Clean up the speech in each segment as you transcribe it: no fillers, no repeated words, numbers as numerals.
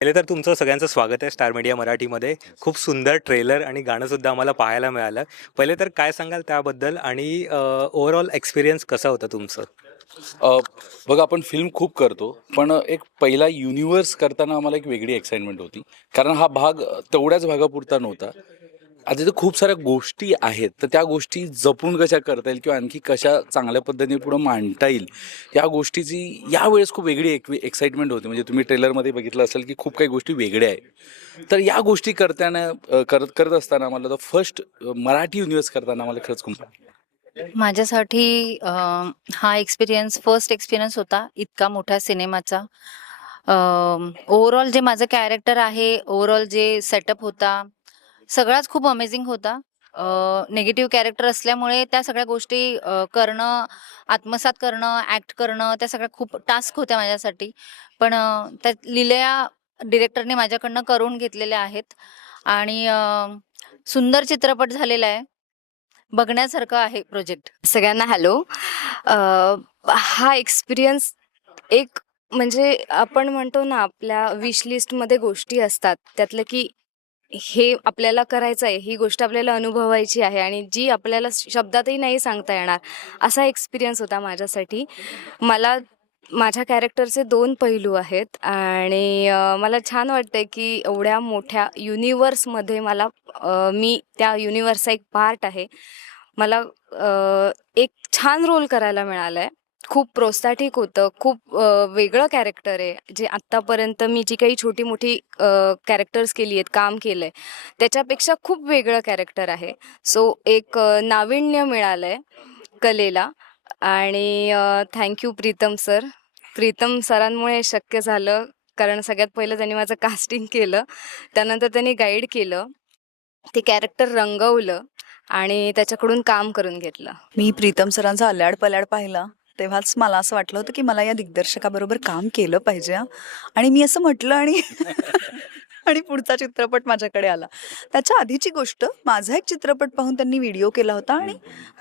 पहिले तर तुमचं सगळ्यांचं स्वागत आहे स्टार मीडिया मराठीमध्ये. खूप सुंदर ट्रेलर आणि गाणंसुद्धा आम्हाला पाहायला मिळालं. पहिले तर काय सांगाल त्याबद्दल आणि ओव्हरऑल एक्सपिरियन्स कसा होता तुमचं? अ, बघा आपण फिल्म खूप करतो, पण एक पहिला युनिव्हर्स करताना आम्हाला एक वेगळी एक्साइटमेंट होती. कारण हा भाग तेवढ्याच भागापुरता नव्हता. आता तिथे खूप साऱ्या गोष्टी आहेत, तर त्या गोष्टी जपून कशा करता येईल किंवा आणखी कशा चांगल्या पद्धतीने पुढं मांडता येईल, या गोष्टीची यावेळेस खूप वेगळी एक्साइटमेंट होती. म्हणजे तुम्ही ट्रेलरमध्ये बघितलं असेल की खूप काही गोष्टी वेगळ्या आहेत. तर या गोष्टी करताना करत करत असताना आम्हाला फर्स्ट मराठी युनिव्हर्स करताना आम्हाला खरंच खूप माझ्यासाठी हा फर्स्ट एक्सपिरियन्स होता इतका मोठ्या सिनेमाचा. ओव्हरऑल जे माझं कॅरेक्टर आहे, ओव्हरऑल जे सेटअप होता, सगळाच खूप अमेझिंग होता. निगेटिव्ह कॅरेक्टर असल्यामुळे त्या सगळ्या गोष्टी करणं, आत्मसात करणं, ॲक्ट करणं, त्या सगळ्या खूप टास्क होत्या माझ्यासाठी. पण त्या लीलया डिरेक्टरने माझ्याकडनं करून घेतलेल्या आहेत आणि सुंदर चित्रपट झालेला आहे. बघण्यासारखं आहे प्रोजेक्ट. सगळ्यांना हॅलो. अ, हा एक्सपिरियन्स एक म्हणजे आपण म्हणतो ना, आपल्या विश लिस्टमध्ये गोष्टी असतात त्यातलं की हे आपल्याला करायचं आहे, ही गोष्ट आपल्याला अनुभवायची आहे आणि जी आपल्याला शब्दातही नाही सांगता येणार, असा एक्सपिरियन्स होता माझ्यासाठी. मला माझ्या कॅरेक्टरचे 2 पैलू आहेत आणि मला छान वाटतंय की एवढ्या मोठ्या युनिव्हर्समध्ये मी त्या युनिव्हर्सचा एक पार्ट आहे. मला एक छान रोल करायला मिळाला आहे. खूप प्रोस्थॅटिक होतं. खूप वेगळं कॅरेक्टर आहे. जे आत्तापर्यंत मी जी काही छोटी-मोठी कॅरेक्टर्स केली आहेत, काम केलं आहे, त्याच्यापेक्षा खूप वेगळं कॅरेक्टर आहे. सो एक नाविन्य मिळालं आहे कलेला आणि प्रीतम सर. प्रीतम सरांमुळे शक्य झालं, कारण सगळ्यात पहिलं त्यांनी माझं कास्टिंग केलं. त्यानंतर त्यांनी गाईड केलं. ते कॅरेक्टर रंगवलं आणि त्याच्याकडून काम करून घेतलं. मी प्रीतम सरांचा अल्याड पल्याड पाहिला तेव्हाच मला असं वाटलं होतं की मला या दिग्दर्शकाबरोबर काम केलं पाहिजे हां. आणि मी असं म्हटलं आणि आणि पुढचा चित्रपट माझ्याकडे आला. त्याच्या आधीची गोष्ट, माझा एक चित्रपट पाहून त्यांनी व्हिडिओ केला होता आणि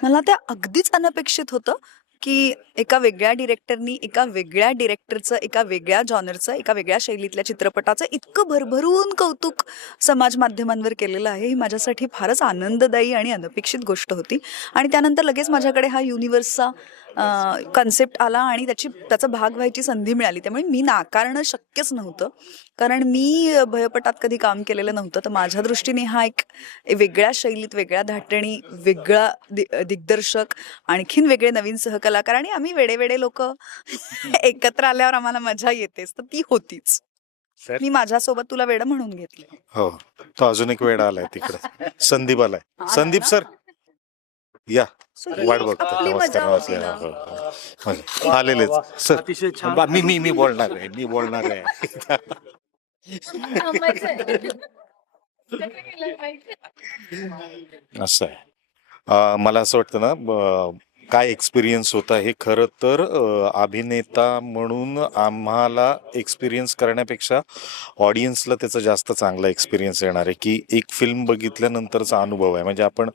मला त्या अगदीच अनपेक्षित होतं की एका वेगळ्या डिरेक्टरनी एका वेगळ्या डिरेक्टरचं, एका वेगळ्या जॉनरचं, एका वेगळ्या शैलीतल्या चित्रपटाचं इतकं भरभरून कौतुक समाज माध्यमांवर केलेलं आहे. ही माझ्यासाठी फारच आनंददायी आणि अनपेक्षित गोष्ट होती. आणि त्यानंतर लगेच माझ्याकडे हा युनिव्हर्सचा कन्सेप्ट आला आणि त्याचा भाग व्हायची संधी मिळाली. त्यामुळे मी नाकारणं शक्यच नव्हतं. कारण मी भयपटात कधी काम केलेलं नव्हतं. तर माझ्या दृष्टीने हा एक वेगळ्या शैलीत, वेगळ्या धाटणी, वेगळा दिग्दर्शक, आणखीन वेगळे नवीन सहकलाकार आणि आम्ही वेडे लोकं एकत्र आल्यावर आम्हाला मजा येतेच. तर ती होतीच. सर मी माझ्यासोबत तुला वेडं म्हणून घेतलं. हो, तो अजून एक वेडा आलाय तिकडे. संदीप आलाय. संदीप सर या, वाट बघतो. आपली नमस्कार मजा होती नमस्कार. ना. हो. आलेलेच सर. अतिशय छान. मी बोलणार आहे, मी बोलणार आहे. असं आहे. मला असं वाटतं ना, काय एक्सपिरियन्स होता हे खरं तर अभिनेता म्हणून आम्हाला एक्सपिरियन्स करण्यापेक्षा ऑडियन्सला त्याचा जास्त चांगला एक्सपिरियन्स येणार आहे की एक फिल्म बघितल्यानंतरचा अनुभव आहे. म्हणजे आपण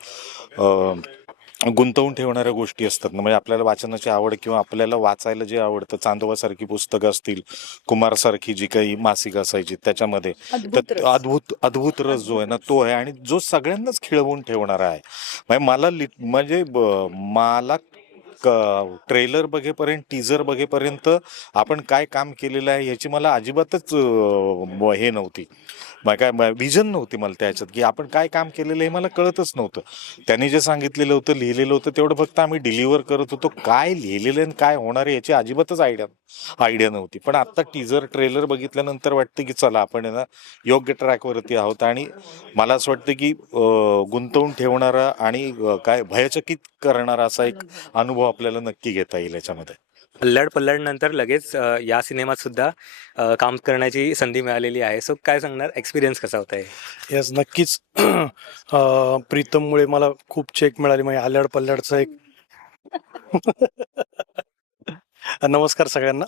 गुंतवून ठेवणाऱ्या गोष्टी असतात ना, म्हणजे आपल्याला वाचनाची आवड किंवा आपल्याला वाचायला जे आवडतं, चांदोबासारखी पुस्तकं असतील, कुमारसारखी जी काही मासिक असायची त्याच्यामध्ये, तर अद्भुत रस जो आहे ना तो आहे आणि जो सगळ्यांनाच खिळवून ठेवणारा आहे. म्हणजे मला ट्रेलर बघेपर्यंत, टीजर बघेपर्यंत आपण काय काम केलेलं आहे ह्याची मला अजिबातच हे नव्हती, काय विजन नव्हती मला त्याच्यात, की आपण काय काम केलेलं हे मला कळतच नव्हतं. त्यांनी जे सांगितलेलं होतं, लिहिलेलं होतं तेवढं फक्त आम्ही डिलिव्हर करत होतो. काय लिहिलेलं आणि काय होणार आहे याची अजिबातच आयडिया नव्हती. पण आता टीजर ट्रेलर बघितल्यानंतर वाटतं की चला आपण ना योग्य ट्रॅकवरती आहोत. आणि मला असं वाटतं की गुंतवून ठेवणारा आणि काय भयचकित करणारा असा एक अनुभव आपल्याला नक्की घेता येईल याच्यामध्ये. अल्लड पल्लड नंतर लगेच या सिनेमात सुद्धा काम करण्याची संधी मिळालेली आहे. सो काय सांगणार, एक्सपिरियन्स कसा होता आहे? येस, नक्कीच. प्रीतममुळे मला खूप चेक मिळाली. म्हणजे आल्याड पल्ल्याडचा एक नमस्कार सगळ्यांना.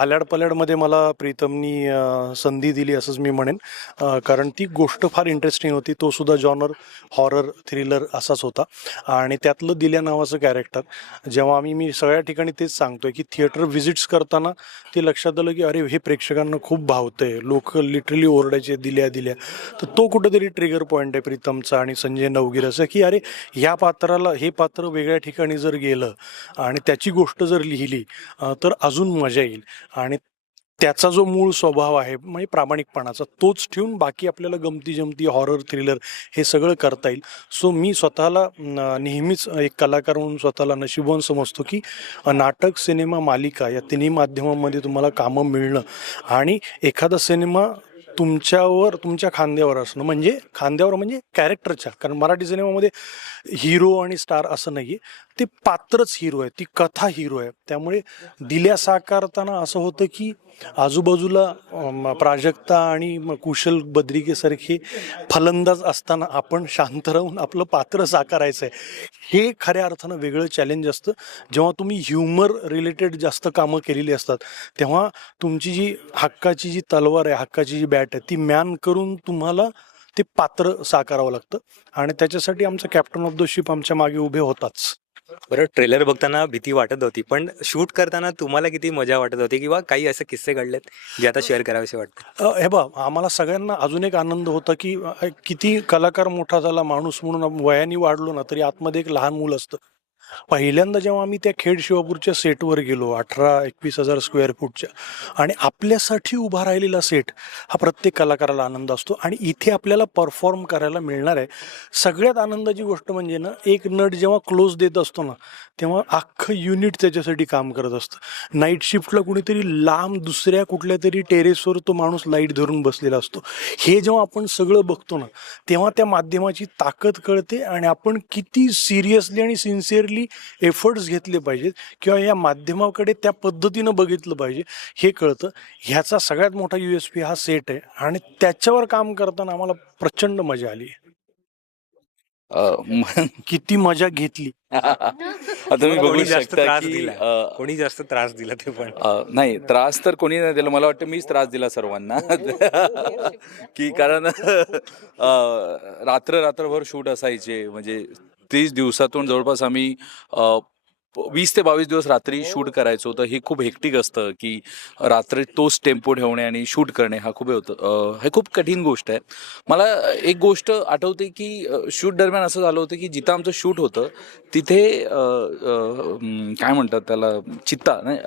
आल्याड पल्याडमध्ये मला प्रीतमनी संधी दिली असंच मी म्हणेन, कारण ती गोष्ट फार इंटरेस्टिंग होती. तो सुद्धा जॉनर हॉरर थ्रिलर असाच होता आणि त्यातलं दिल्या नावाचं कॅरेक्टर जेव्हा मी सगळ्या ठिकाणी तेच सांगतोय की थिएटर व्हिजिट्स करताना ते लक्षात आलं की अरे हे प्रेक्षकांना खूप भावतंय, लोक लिटरली ओरडायचे दिल्या दिल्या. तर तो कुठेतरी ट्रिगर पॉईंट आहे प्रीतमचा आणि संजय नवगिराचा की अरे ह्या पात्राला हे पात्र वेगळ्या ठिकाणी जर गेलं आणि त्याची गोष्ट जर लिहिली तर अजून मजा येईल. आणि त्याचा जो मूळ स्वभाव आहे म्हणजे प्रामाणिकपणाचा तोच ठेवून बाकी आपल्याला गमती जमती हॉरर थ्रिलर हे सगळं करता येईल. सो मी स्वतःला नेहमीच एक कलाकार म्हणून स्वतःला नशीबवान समजतो की नाटक, सिनेमा, मालिका या तिन्ही माध्यमांमध्ये तुम्हाला कामं मिळणं आणि एखादा सिनेमा तुमच्या खांद्यावर असणं, म्हणजे खांद्यावर म्हणजे कॅरेक्टरच्या, कारण मराठी सिनेमामध्ये हिरो आणि स्टार असं नाही आहे, ते पात्रच हिरो आहे, ती कथा हिरो आहे. त्यामुळे दिल्या साकारताना असं होतं की आजूबाजूला प्राजक्ता आणि कुशल बद्रिकेसारखे फलंदाज असताना आपण शांत राहून आपलं पात्र साकारायचं आहे. हे खऱ्या अर्थानं वेगळं चॅलेंज असतं. जेव्हा तुम्ही ह्युमर रिलेटेड जास्त कामं केलेली असतात तेव्हा तुमची जी हक्काची जी तलवार आहे, हक्काची जी बॅट आहे ती मॅन करून तुम्हाला ते पात्र साकारावं लागतं आणि त्याच्यासाठी आमचा कॅप्टन ऑफ द शिप आमच्या मागे उभे होताच. बरं, ट्रेलर बघताना भीती वाटत होती, पण शूट करताना तुम्हाला किती मजा वाटत होती किंवा काही असे किस्से घडलेत जे आता शेअर करावेसे वाटतं? हे बघ, आम्हाला सगळ्यांना अजून एक आनंद होता की किती कलाकार मोठा झाला माणूस म्हणून वयाने वाढलो ना तरी आतमध्ये एक लहान मूल असतं. पहिल्यांदा जेव्हा आम्ही त्या खेड शिवापूरच्या सेटवर गेलो 18-21 हजार स्क्वेअर फूटच्या, आणि आपल्यासाठी उभा राहिलेला सेट हा प्रत्येक कलाकाराला आनंद असतो आणि इथे आपल्याला परफॉर्म करायला मिळणार आहे. सगळ्यात आनंदाची गोष्ट म्हणजे ना, एक नट जेव्हा क्लोज देत असतो ना तेव्हा अख्खं युनिट त्याच्यासाठी काम करत असतं. नाईट शिफ्टला कुणीतरी लांब दुसऱ्या कुठल्या तरी टेरेसवर तो माणूस लाईट धरून बसलेला असतो. हे जेव्हा आपण सगळं बघतो ना तेव्हा त्या माध्यमाची ताकद कळते आणि आपण किती सिरियसली आणि सिन्सिअरली एफर्ट्स घेतले पाहिजेत किंवा या माध्यमाकडे त्या पद्धतीनं बघितलं पाहिजे हे कळतं. ह्याचा सगळ्यात मोठा USP हा सेट आहे आणि त्याच्यावर काम करताना आम्हाला प्रचंड मजा आली. किती मजा घेतली. आता तुम्ही बघू कोणी जास्त शकता त्रास की दिला? कोणी जास्त त्रास दिला ते पण? नाही, त्रास तर कोणी नाही दिला. मला वाटतं मीच त्रास दिला सर्वांना की कारण रात्रभर शूट असायचे. म्हणजे 30 दिवसातून जवळपास आम्ही 20 ते 22 दिवस रात्री शूट करायचो. तर हे खूप हेक्टिक असतं की रात्री तोच टेम्पो ठेवणे आणि शूट करणे हा खूप होतं. हे खूप कठीण गोष्ट आहे. मला एक गोष्ट आठवते की शूट दरम्यान असं झालं होतं की जिथं आमचं शूट होतं तिथे काय म्हणतात त्याला, चित्ता नाही,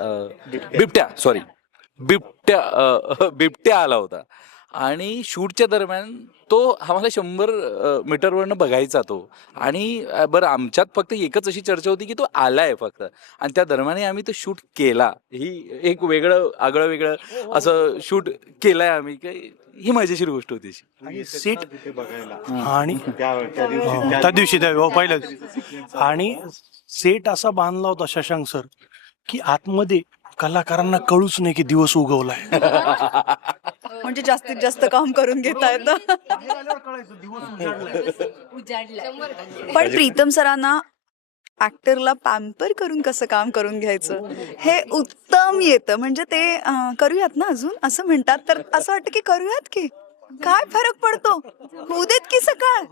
बिबट्या आला होता आणि शूटच्या दरम्यान तो आम्हाला 100 मीटरवरनं बघायचा तो. आणि बरं, आमच्यात फक्त एकच अशी चर्चा होती की तो आलाय फक्त, आणि त्या दरम्यान आम्ही तो शूट केला. ही एक आगळं वेगळं असं शूट केलंय आम्ही. ही मजेशीर गोष्ट होती. सेट आणि त्या दिवशी पहिल्या आणि सेट असा बांधला होता शशांक सर की आतमध्ये कलाकारांना कळूच नाही की दिवस उगवलाय. म्हणजे जास्तीत जास्त काम करून घेता येतं. पण प्रीतम सरांना ऍक्टरला पॅम्पर करून कसं काम करून घ्यायचं हे उत्तम येतं. म्हणजे ते करूयात ना अजून असं म्हणतात, तर असं वाटतं की करूयात की काय फरक पडतो, होऊ देत की सकाळ.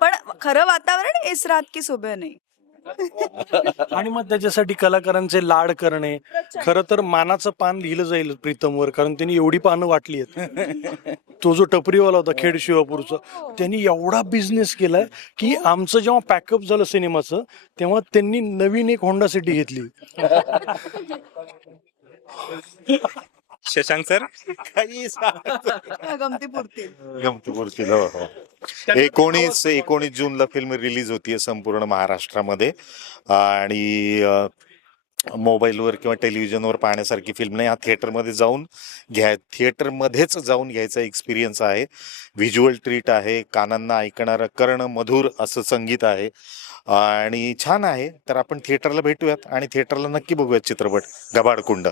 पण खरं वातावरण एस रात की सुबह नाही. आणि मग त्याच्यासाठी कलाकारांचे लाड करणे. खरं तर मानाचं पान लिहिलं जाईल प्रीतमवर, कारण त्यांनी एवढी पानं वाटली आहेत. तो जो टपरीवाला होता खेड शिवापूरचा, त्यांनी एवढा बिझनेस केलाय की आमचं जेव्हा पॅकअप झालं सिनेमाचं तेव्हा त्यांनी नवीन एक होंडा सिटी घेतली. शशांक सर, गमतीपुरती. 19 जूनला फिल्म रिलीज होतीये संपूर्ण महाराष्ट्रामध्ये आणि मोबाईलवर किंवा टेलिव्हिजनवर पाहण्यासारखी फिल्म नाही. हा थिएटरमध्येच जाऊन घ्यायचा एक्सपिरियन्स आहे. व्हिज्युअल ट्रीट आहे, कानांना ऐकणारं कर्ण मधुर असं संगीत आहे आणि छान आहे. तर आपण थिएटरला भेटूयात आणि थिएटरला नक्की बघूयात चित्रपट गबाडकुंड.